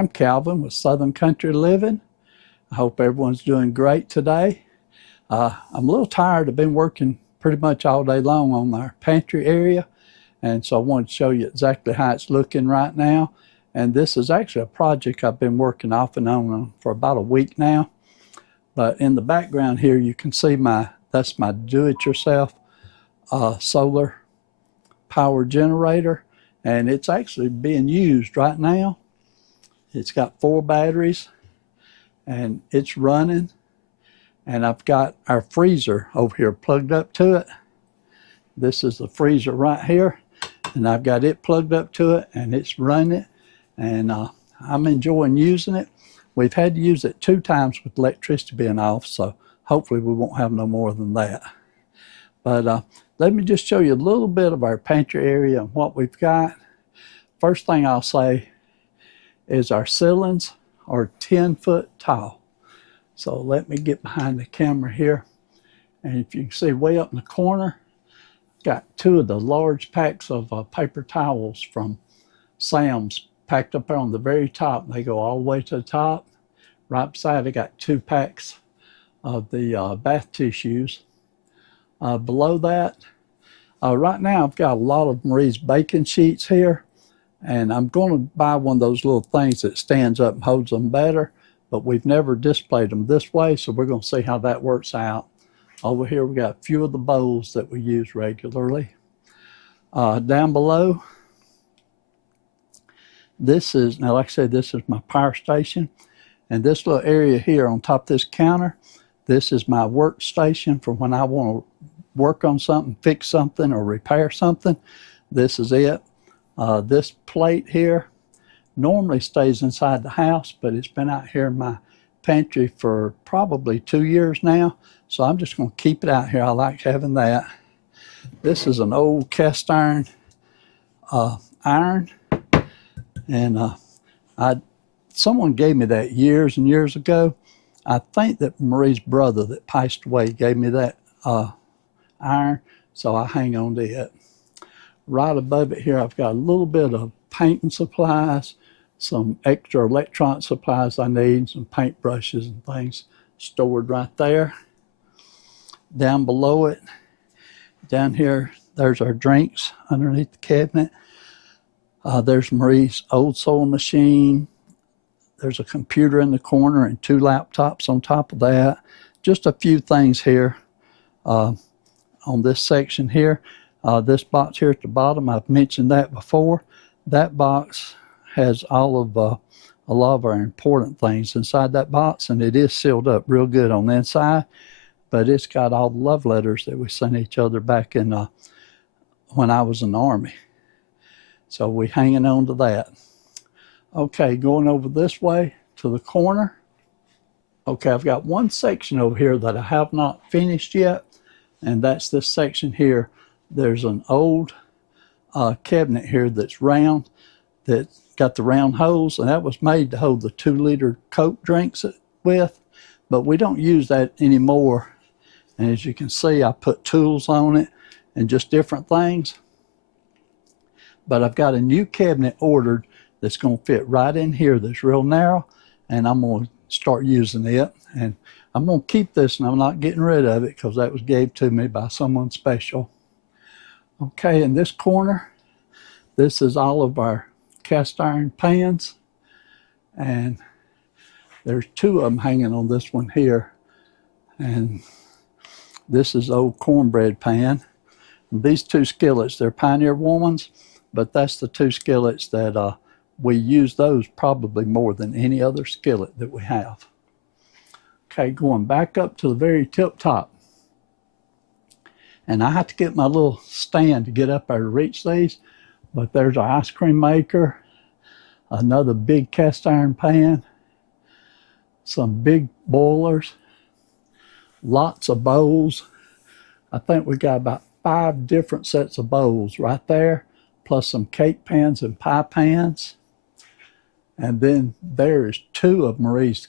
I'm Calvin with Southern Country Living. I hope everyone's doing great today. I'm a little tired. I've been working pretty much all day long on our pantry area, and so I wanted to show you exactly how it's looking right now. And this is actually a project I've been working off and on for about a week now. But in the background here, you can see that's my do-it-yourself solar power generator, and it's actually being used right now. It's got 4 batteries and it's running, and I've got our freezer over here plugged up to it. This is the freezer right here, and I've got it plugged up to it and it's running, and I'm enjoying using it. We've had to use it 2 times with electricity being off, so hopefully we won't have no more than that. But let me just show you a little bit of our pantry area and what we've got. First thing I'll say is our ceilings are 10 foot tall. So let me get behind the camera here. And if you can see way up in the corner, got 2 of the large packs of paper towels from Sam's packed up there on the very top. They go all the way to the top. Right beside I got 2 packs of the bath tissues. Below that, right now I've got a lot of Marie's baking sheets here, and I'm going to buy one of those little things that stands up and holds them better, but we've never displayed them this way, so we're going to see how that works out. Over here we got a few of the bowls that we use regularly. Down below, this is, now like I said, this is my power station, and this little area here on top of this counter, this is my workstation for when I want to work on something, fix something, or repair something. This is it. This plate here normally stays inside the house, but it's been out here in my pantry for probably 2 years now, so I'm just going to keep it out here. I like having that. This is an old cast iron and someone gave me that years and years ago. I think that Marie's brother that passed away gave me that iron, so I hang on to it. Right above it here, I've got a little bit of painting supplies, some extra electronic supplies I need, some paint brushes and things stored right there. Down below it, down here, there's our drinks underneath the cabinet. There's Marie's old sewing machine. There's a computer in the corner and 2 laptops on top of that. Just a few things here on this section here. This box here at the bottom, I've mentioned that before. That box has all of a lot of our important things inside that box, and it is sealed up real good on the inside, but it's got all the love letters that we sent each other back in when I was in the Army. So we're hanging on to that. Okay, going over this way to the corner. Okay, I've got one section over here that I have not finished yet, and that's this section here. There's an old cabinet here that's round, that's got the round holes, and that was made to hold the 2-liter Coke drinks with, but we don't use that anymore. And as you can see, I put tools on it and just different things. But I've got a new cabinet ordered that's going to fit right in here, that's real narrow, and I'm going to start using it. And I'm going to keep this, and I'm not getting rid of it because that was gave to me by someone special. Okay, in this corner, this is all of our cast iron pans, and there's 2 of them hanging on this one here. And this is old cornbread pan. And these 2 skillets, they're Pioneer Woman's, but that's the 2 skillets that we use those probably more than any other skillet that we have. Okay, going back up to the very tip top. And I have to get my little stand to get up there to reach these, but there's our ice cream maker, another big cast iron pan, some big boilers, lots of bowls. I think we got about 5 different sets of bowls right there, plus some cake pans and pie pans. And then there's 2 of Marie's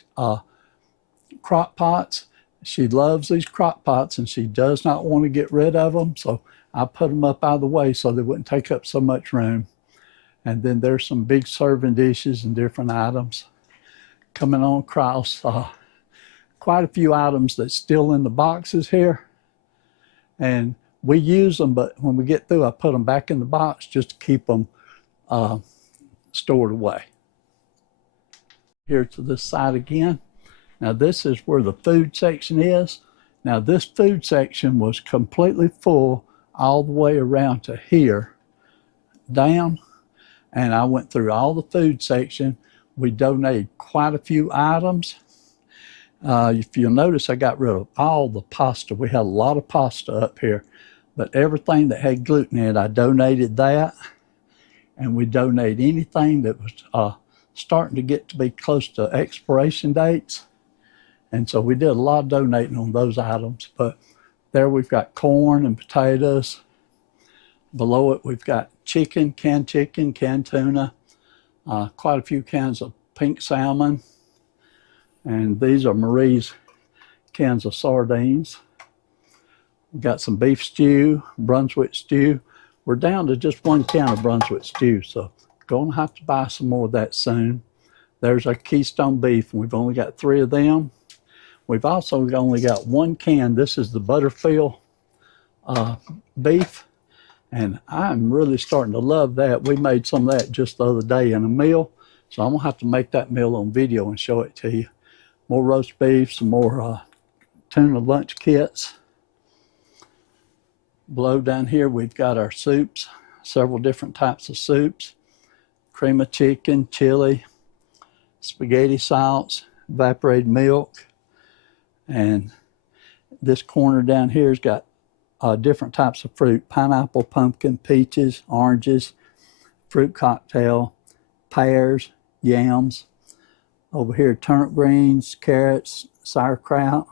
crock pots. She loves these crock pots and she does not want to get rid of them, so I put them up out of the way so they wouldn't take up so much room. And then there's some big serving dishes and different items. Coming on across quite a few items that's still in the boxes here. And we use them, but when we get through, I put them back in the box just to keep them stored away. Here to this side again. Now this is where the food section is. Now this food section was completely full all the way around to here, down. And I went through all the food section. We donated quite a few items. If you'll notice, I got rid of all the pasta. We had a lot of pasta up here, but everything that had gluten in it, I donated that. And we donated anything that was starting to get to be close to expiration dates. And so we did a lot of donating on those items. But there we've got corn and potatoes. Below it, we've got chicken, canned tuna, quite a few cans of pink salmon. And these are Marie's cans of sardines. We've got some beef stew, Brunswick stew. We're down to just one can of Brunswick stew, so going to have to buy some more of that soon. There's our Keystone beef, and we've only got 3 of them. We've also only got 1 can. This is the Butterfield beef, and I'm really starting to love that. We made some of that just the other day in a meal, so I'm going to have to make that meal on video and show it to you. More roast beef, some more tuna lunch kits. Below down here, we've got our soups, several different types of soups, cream of chicken, chili, spaghetti sauce, evaporated milk. And this corner down here has got different types of fruit: pineapple, pumpkin, peaches, oranges, fruit cocktail, pears, yams. Over here, turnip greens, carrots, sauerkraut.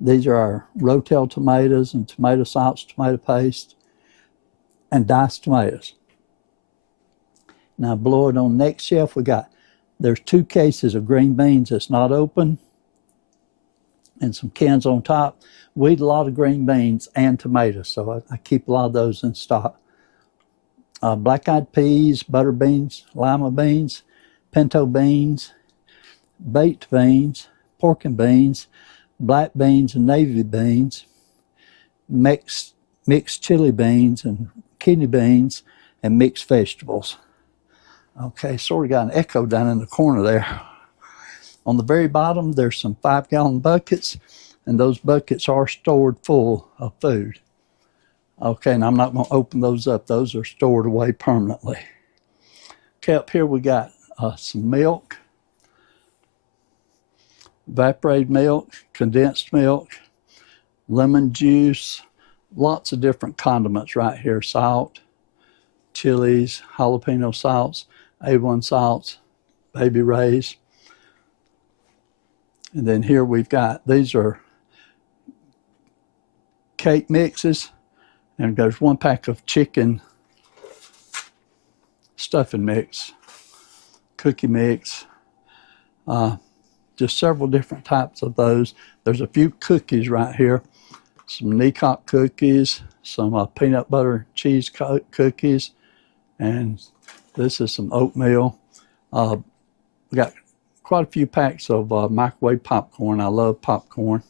These are our Rotel tomatoes and tomato sauce, tomato paste, and diced tomatoes. Now below it on the next shelf, there's 2 cases of green beans that's not open, and some cans on top. We eat a lot of green beans and tomatoes, so I keep a lot of those in stock. Black-eyed peas, butter beans, lima beans, pinto beans, baked beans, pork and beans, black beans and navy beans, mixed chili beans and kidney beans, and mixed vegetables. Okay, sort of got an echo down in the corner there. On the very bottom, there's some 5-gallon buckets, and those buckets are stored full of food. Okay, and I'm not going to open those up. Those are stored away permanently. Okay, up here we got some milk, evaporated milk, condensed milk, lemon juice, lots of different condiments right here: salt, chilies, jalapeno salts, A1 salts, Baby Ray's. And then here we've got, these are cake mixes, and there's 1 pack of chicken stuffing mix, cookie mix, just several different types of those. There's a few cookies right here, some Necock cookies, some peanut butter cheese cookies, and this is some oatmeal. We got quite a few packs of microwave popcorn. I love popcorn.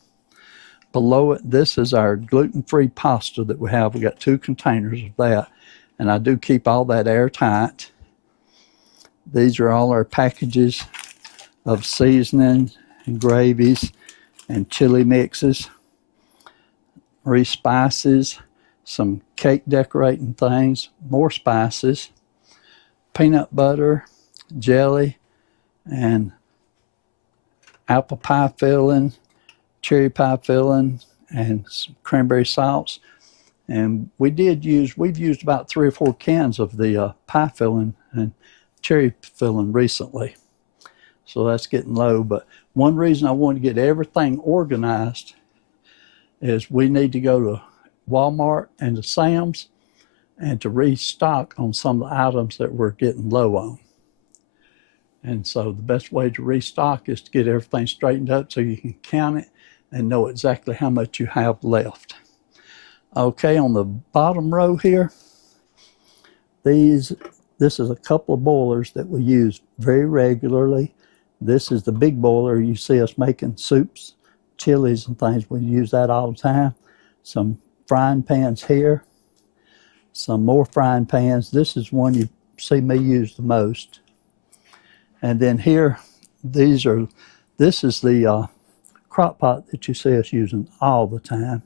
Below it, this is our gluten-free pasta that we have. We got 2 containers of that, and I do keep all that airtight. These are all our packages of seasoning and gravies and chili mixes, spices, some cake decorating things, more spices, peanut butter, jelly, and apple pie filling, cherry pie filling, and some cranberry sauce. And we've used about 3 or 4 cans of the pie filling and cherry filling recently. So that's getting low. But one reason I want to get everything organized is we need to go to Walmart and to Sam's and to restock on some of the items that we're getting low on. And so the best way to restock is to get everything straightened up so you can count it and know exactly how much you have left. Okay, on the bottom row here, This is a couple of boilers that we use very regularly. This is the big boiler you see us making soups, chilies and things. We use that all the time. Some frying pans here, some more frying pans. This is one you see me use the most. And then here, this is the crock pot that you see us using all the time.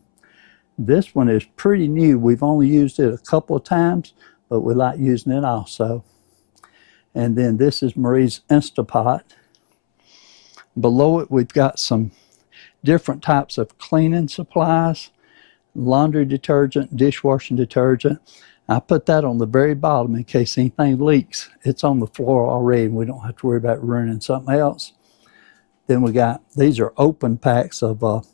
This one is pretty new. We've only used it a couple of times, but we like using it also. And then this is Marie's Instapot. Below it, we've got some different types of cleaning supplies, laundry detergent, dishwashing detergent. I put that on the very bottom in case anything leaks. It's on the floor already, and we don't have to worry about ruining something else. Then we got, these are open packs of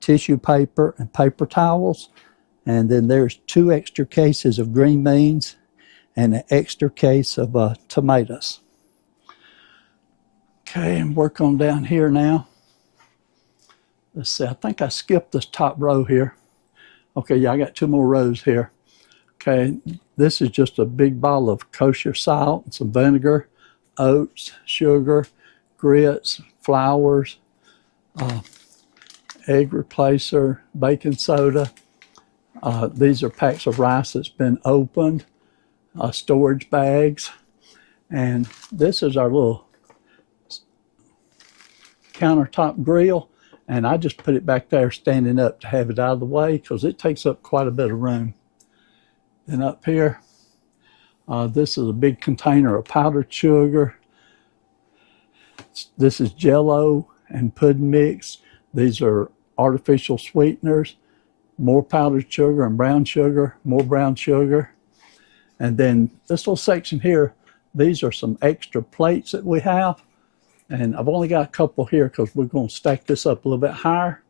tissue paper and paper towels. And then there's 2 extra cases of green beans and an extra case of tomatoes. Okay, and work on down here now. Let's see, I think I skipped this top row here. Okay, yeah, I got 2 more rows here. Okay, this is just a big bottle of kosher salt and some vinegar, oats, sugar, grits, flours, egg replacer, baking soda. These are packs of rice that's been opened, storage bags, and this is our little countertop grill, and I just put it back there standing up to have it out of the way because it takes up quite a bit of room. Then up here, this is a big container of powdered sugar. This is Jell-O and pudding mix. These are artificial sweeteners, more powdered sugar and brown sugar, more brown sugar. And then this little section here, these are some extra plates that we have. And I've only got a couple here because we're going to stack this up a little bit higher.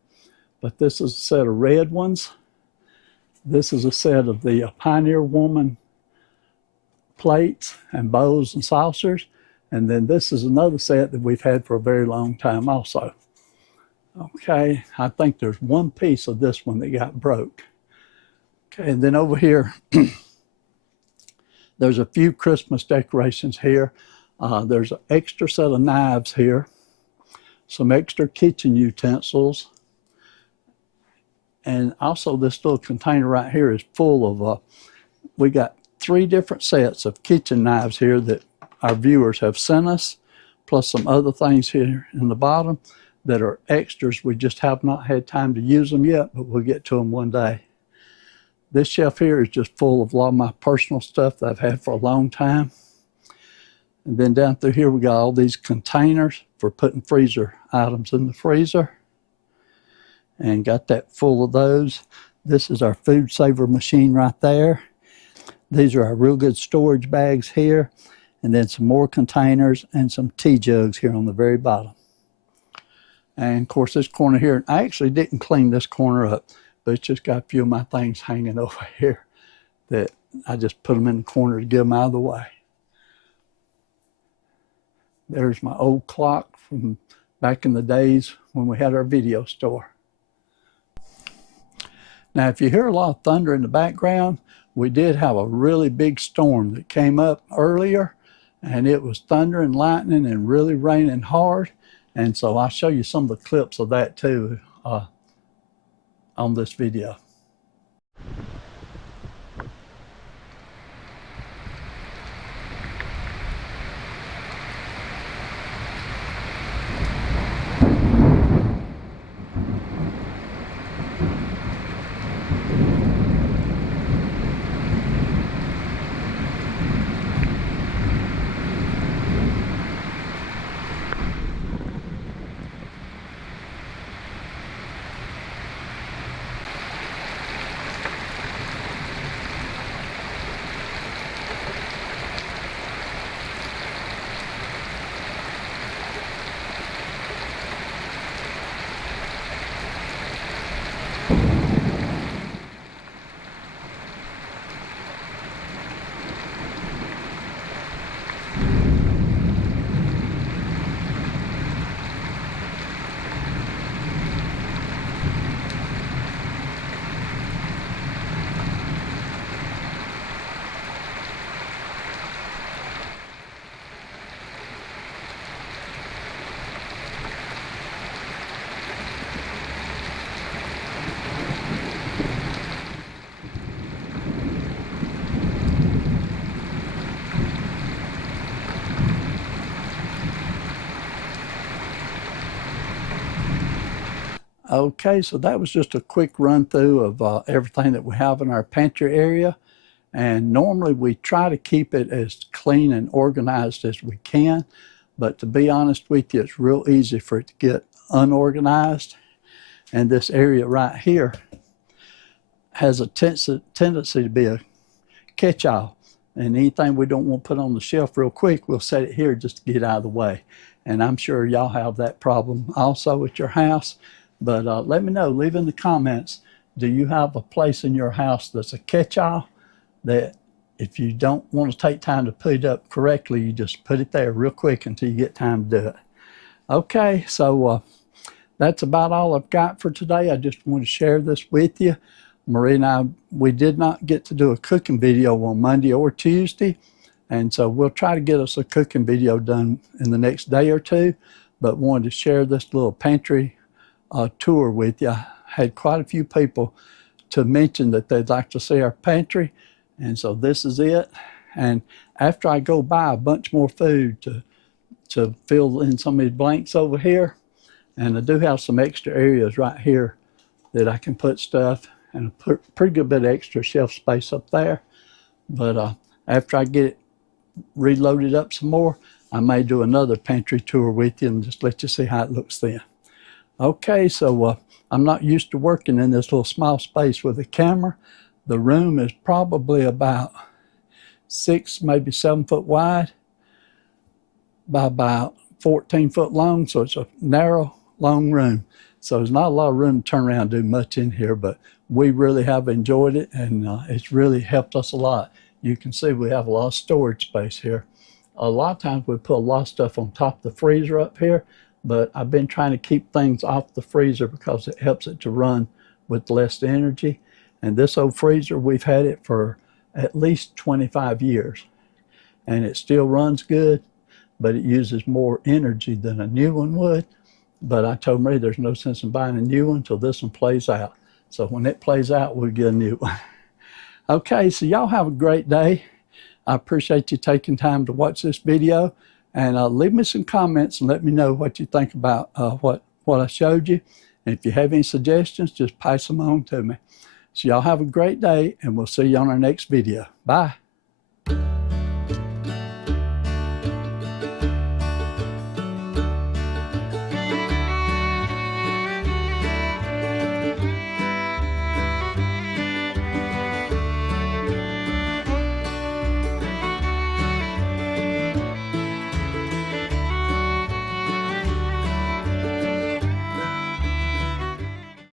But this is a set of red ones. This is a set of the Pioneer Woman plates and bowls and saucers. And then this is another set that we've had for a very long time also. Okay, I think there's one piece of this one that got broke. Okay, and then over here, there's a few Christmas decorations here. There's an extra set of knives here, some extra kitchen utensils, and also this little container right here is full of, we got 3 different sets of kitchen knives here that our viewers have sent us, plus some other things here in the bottom that are extras. We just have not had time to use them yet, but we'll get to them one day. This shelf here is just full of a lot of my personal stuff that I've had for a long time. And then down through here, we got all these containers for putting freezer items in the freezer. And got that full of those. This is our food saver machine right there. These are our real good storage bags here. And then some more containers and some tea jugs here on the very bottom. And of course, this corner here, I actually didn't clean this corner up, but it's just got a few of my things hanging over here that I just put them in the corner to get them out of the way. There's my old clock from back in the days when we had our video store. Now, if you hear a lot of thunder in the background, we did have a really big storm that came up earlier, and it was thunder and lightning and really raining hard. And so I'll show you some of the clips of that too on this video. Okay, so that was just a quick run through of everything that we have in our pantry area. And normally we try to keep it as clean and organized as we can. But to be honest with you, it's real easy for it to get unorganized. And this area right here has a tendency to be a catch-all. And anything we don't want to put on the shelf real quick, we'll set it here just to get out of the way. And I'm sure y'all have that problem also at your house. But let me know, leave in the comments, do you have a place in your house that's a catch-all that if you don't want to take time to put it up correctly, you just put it there real quick until you get time to do it. Okay, so that's about all I've got for today. I just want to share this with you. Marie and I, we did not get to do a cooking video on Monday or Tuesday, and so we'll try to get us a cooking video done in the next day or two, but wanted to share this little pantry tour with you. I had quite a few people to mention that they'd like to see our pantry, and so this is it. And after I go buy a bunch more food to fill in some of these blanks over here, and I do have some extra areas right here that I can put stuff, and a pretty good bit of extra shelf space up there. But after I get it reloaded up some more, I may do another pantry tour with you and just let you see how it looks then. Okay, so I'm not used to working in this little small space with a camera. The room is probably about 6, maybe 7 foot wide by about 14 foot long, so it's a narrow, long room. So there's not a lot of room to turn around and do much in here, but we really have enjoyed it, and it's really helped us a lot. You can see we have a lot of storage space here. A lot of times we put a lot of stuff on top of the freezer up here, but I've been trying to keep things off the freezer because it helps it to run with less energy. And this old freezer, we've had it for at least 25 years, and it still runs good, but it uses more energy than a new one would. But I told Marie there's no sense in buying a new one until this one plays out. So when it plays out, we'll get a new one. Okay, so y'all have a great day. I appreciate you taking time to watch this video, and leave me some comments and let me know what you think about what I showed you. And if you have any suggestions, just pass them on to me. So y'all have a great day, and we'll see you on our next video. Bye.